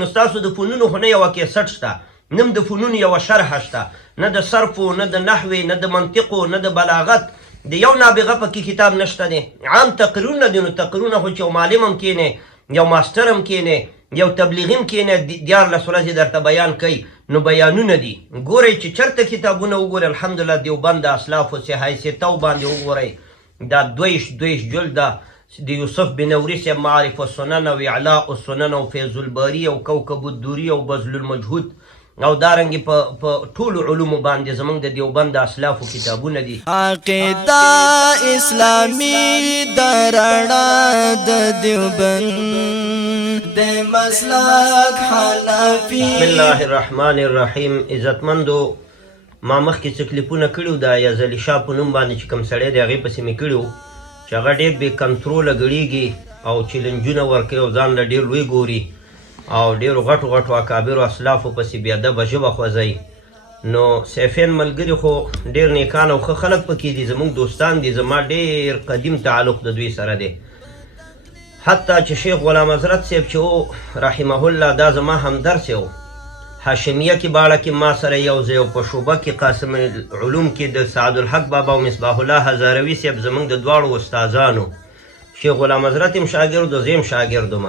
نو ستاسو د فنونو خو نه یوه کیسټ شته، نه د فنونو یوه شرحه شته، نه د صرفو، نه د نحوې، نه د منطقو، نه د بلاغت، د یو نابغه پکې کتاب نشته دی. عام تقریرونه دي. نو تقریرونه خو چې یو معلم هم کینې، یو ماسټر هم کینې، یو تبلیغي هم کینې، 14 ورځې درته بیان کوي. نو بیانونه دي. ګورئ چې چېرته کتابونه وګورئ، الحمدلله دیوبند د اصلافو صحایي ستو باندې وګورئ، دا دویش جلده د یوسف بنوري صاحب معارف السنن او اعلاء السنن او فیض الباري او کوكب الدوري او بذل المجهود او دارنګې په ټولو علومو باندې زمونږ د دیوبند د اصلافو کتابونه دي. عقیده اسلامي د رڼا د دیوبند د مسلک حنفي. بسم الله الرحمن الرحیم. عزتمندو، ما مخکې څه کلیپونه کړي وو، د ایازالي شاه په نوم باندې چې کوم سړی دی هغې پسې مې کړي وو چې هغه ډېر بې کنټروله ګړېږي او چیلنجونه ورکوي او ځان له ډېر لوی ګوري او ډېرو غټو اکابرو اسلافو پسې بې ادبه ژبه خوځوي. نو سیفین ملګري خو ډېر نیکان او ښه خلک پکې دي، زموږ دوستان دي، زما ډېر قدیم تعلق د دوی سره دی. حتی چې شیخ غلام حضرت صاحب چې و رحمه الله، دا زما همدرس و. هاشمیه کې باړه کې ما سره یو ځای او په شعبه کې قاسم العلوم کې د سعد الحق بابا او مصباح الله هزاروي صاحب زموږ د دواړو استادانو. شیخ غلام حضرت هم شاګرد و، زه هم شاګرد وم.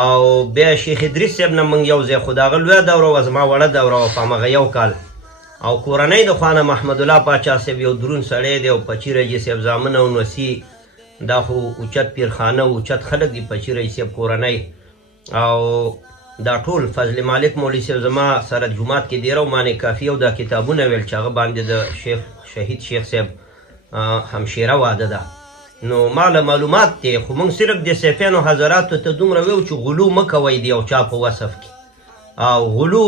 او بیا شیخ ادریس صاحب نه موږ یو ځای، خو د هغه لویه دوره وه، زما وړه دوره وه په همغه یو کال. او کورنۍ د خوا نه محمد الله پاچا صاحب یو درون سړی دی او پچیر حاجي صاحب زامن او نوسي، دا خو اوچت پیرخانه اوچت خلک دي، پچیر حاجي صاحب کورنۍ. او دا ټول فضل مالک مولوي صاحب زما سره جومات کې دیره و، مانې کافي او دا کتابونه ویل چې هغه باندې د شهید شیخ صاحب همشیره واده ده. نو ما له معلومات دی، خو موږ صرف د سیفیانو حضراتو ته دومره ویو چې غلو مه کوئ د یو چا په وصف کې. او غلو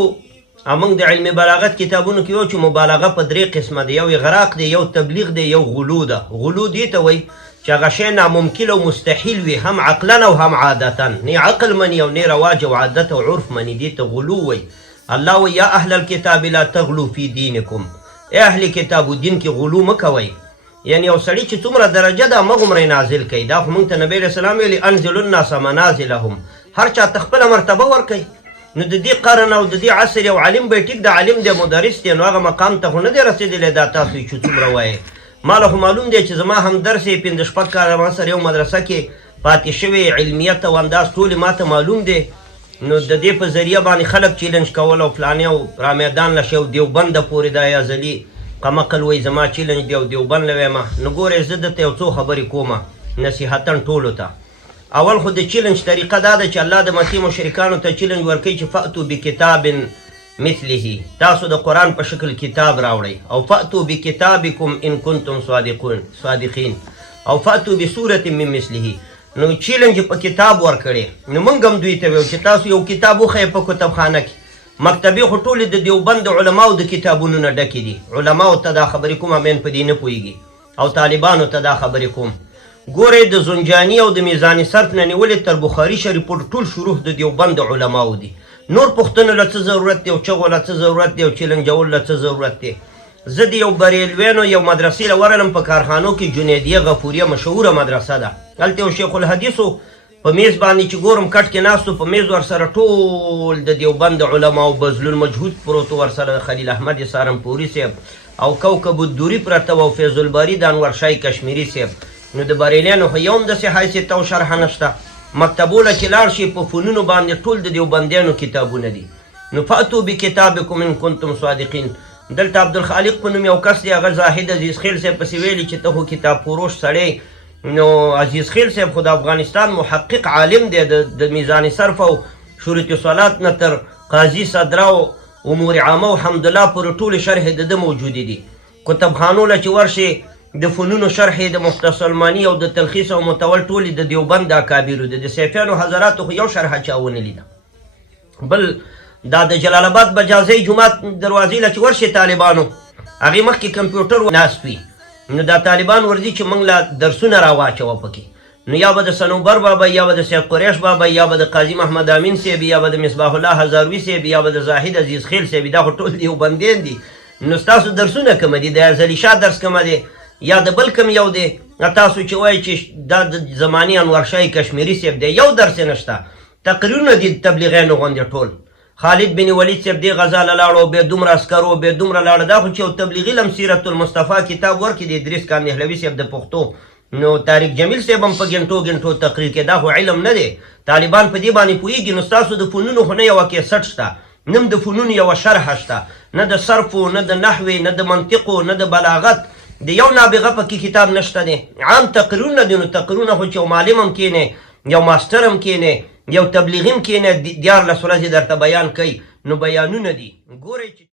موږ د علم بلاغت کتابونو کې ویو چې مبالغه په 3 قسمه ده، یو اغراق دی، یو تبلیغ دی، یو غلو ده. غلو دې ته وایي چې هغه شی ناممکن او مستحیل وي، هم عقلا او هم عادتا، نه عقل مني او نه رواج او عادت او عرف مني، دې ته غلو وایي. الله وایي یا اهل الکتاب لا تغلو فی دینکم، ای اهل کتاب دین کې غلو مه کوئ. یعنی یو سړي چې څومره درجه ده همغومره یې نازل کوي. دا خو موږ ته نبی علیه السلام ویلي انزلوا الناس منازلهم، هر چا ته خپله مرتبه ورکوي. نو د دې قرن او د دې عصر یو عالم به ټیک د عالم دی، مدرس دی، نو هغه مقام ته خو نه دی رسېدلی دا تاسو چې څومره وایې. ما له خو معلوم دی چې زما همدرس یې 5-6 کاله ما سره یو مدرسه کې پاتې شوی، علمیت او انداز ټولې ما ته معلوم دی. نو د دې په ذریعه باندې خلک چیلنج کول او فلانې او رامیدان له شی او دیوبنده پورې دا یازلي قمقل وایي زما چیلنج دی او دیوبند له ویمه. نو ګورئ زه درته یو څو خبرې کومه نصیحتا ټولو ته. اول خو د چیلنج طریقه دا ده چې الله د مسیح مشرکانو ته چیلنج ورکوي چې فأتو بکتاب مثله، تاسو د قرآن په شکل کتاب راوړئ، او فأتو بکتابکم ان کنتم صادقین، او فأتو بسورة من مثله. نو چیلنج په کتاب ورکړی. نو موږ هم دوی ته ویو چې تاسو یو کتاب وښیئ په کتابخانه کې. مکتبې خو ټولې د دیوبند د علماو د کتابونو نه ډکې دي. علماو ته دا خبرې کوم، امین په دې نه پوهېږي، او طالبانو ته دا خبرې کوم. ګورئ د زنجاني او د میزان صرف نه نیولې تر بخاري شریف پورې ټول شروح د دیوبند د علماو دي. نور پوښتنو له څه ضرورت دی او چغو له څه ضرورت دی او چیلنجولو له څه ضرورت دی. زه د یو بریلویانو یو مدرسې له ورغلم په کارخانو کې، جنیدیه غفوریه مشهوره مدرسه ده. هلته یو شیخ الحدیثو په میز باندې چې ګورم کټ کې ناست و، په میز ورسره ټول د دیوبند علما او بذل المجهود پروت و، ورسره خلیل احمد سارنپوري صاحب او کوكب الدوري پرته و، او فیض الباري د انورشاه کشمیري صاحب. نو د بریلیانو خو یو هم داسې حیثیت او شرحه نشته. مکتبو له چې لاړ شي په فنونو باندې ټول د دیوبندیانو کتابونه دي. نو فأتو بکتابکم ان کنتم صادقین. دلته عبدالخالق په نوم یو کس دی، هغه زاهد عزیز خیل صاحب پسې ویلي چې ته خو کتاب فروش سړی. نو عزیز خیل صاحب خو د افغانستان محقق عالم دی، د میزان صرف او شروط صلات نه تر قاضي صدره او امور عامه او حمدالله پورې ټولې شرحې د ده موجودې دي. کتابخانو له چې ورشي د فنونو شرح د مختصر المانی او د تلخیص او متول ټولې د دیوبند د اکابرو دي. د سیفیانو حضراتو خو یو شرحه چا ونه لیده. بل دا د جلال آباد بجازۍ جومات دروازې له چې ورشي طالبانو، هغې مخکې کمپیوټر ناست وي. نو دا طالبان ورځي چې موږ له درسونه راواچوه پکې. نو یا به د صنوبر بابا، یا به د سید قریش بابا، یا به د قاضي محمد امین صاحب، یا به د مصباح الله هزاروي صاحب، یا به د زاهد عزیز خیل صاحب. دا خو ټول دیوبندیان دي. نو ستاسو درسونه کومه دي؟ د ازلي شاه درس کومه دی یا د بل کوم یو دی؟ تاسو چې وایي چې دا د زماني انورشاه کشمیري صاحب دی، یو درس یې نشته. تقریرونه دي تبلیغیانو غوندې ټول. خالد بن ولید صاحب دې غزا له لاړو، بیا دومره عسکرو، بیا دومره لاړه. دا خو چې یو تبلیغي لم سیرت المصطفی کتاب ورکړي د ادریس کاندهلوي صاحب د پښتو، نو طارق جمیل صاحب هم په ګنټو تقریر کې. دا خو علم نه دی. طالبان په دې باندې پوهېږي. نو ستاسو د فنونو خو نه یوه کیسټ شته، نه د فنونو یوه شرحه شته، نه د صرفو، نه د نحوې، نه د منطقو، نه د بلاغت، د یو نابغه پکې کتاب نشته دی. عام تقریرونه دي. نو تقریرونه خو چې یو معلم هم کینې، یو ماسټر هم کینې، یو تبلیغي هم کینې، 14 ورځې درته بیان کوي. نو بیانونه دي. ګورئ چې